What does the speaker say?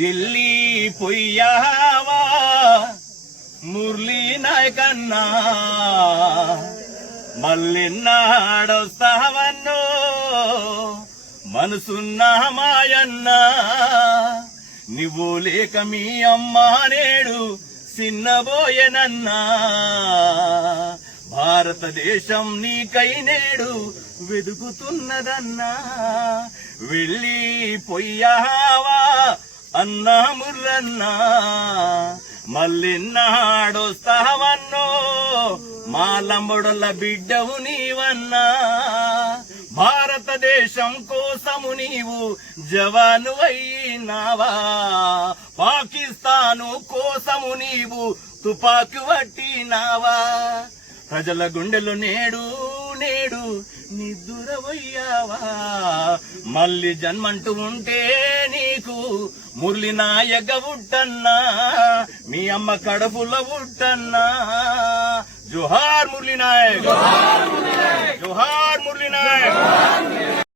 వెళ్ళిపోయావా మురళీ నాయకన్నా, మళ్ళెన్నాడొస్తావన్నో మనసున్నా మాయన్నా. నువ్వు లేక మీ అమ్మ నేడు చిన్నబోయనన్నా. భారతదేశం నీకై నేడు వెదుకుతున్నదన్నా. వెళ్ళిపోయావా అన్నా ముర్రన్నా, మళ్ళెన్నాడొస్తావన్నో మా లంబడొల్ల బిడ్డవు నీవన్నా. భారతదేశం కోసము నీవు జవాను అయినావా, పాకిస్తాను కోసము నీవు తుపాకు పట్టినావా. ప్రజల గుండెలు నేడు నేడు నిద్దురవయ్యావా. మళ్ళీ జన్మంటూ ఉంటే నీకు మురళీ నాయక ఉట్టన్నా, మీ అమ్మ కడుపులో ఉట్టన్నా. జోహార్ మురళీ నాయక్, జోహార్ మురళీ నాయక్.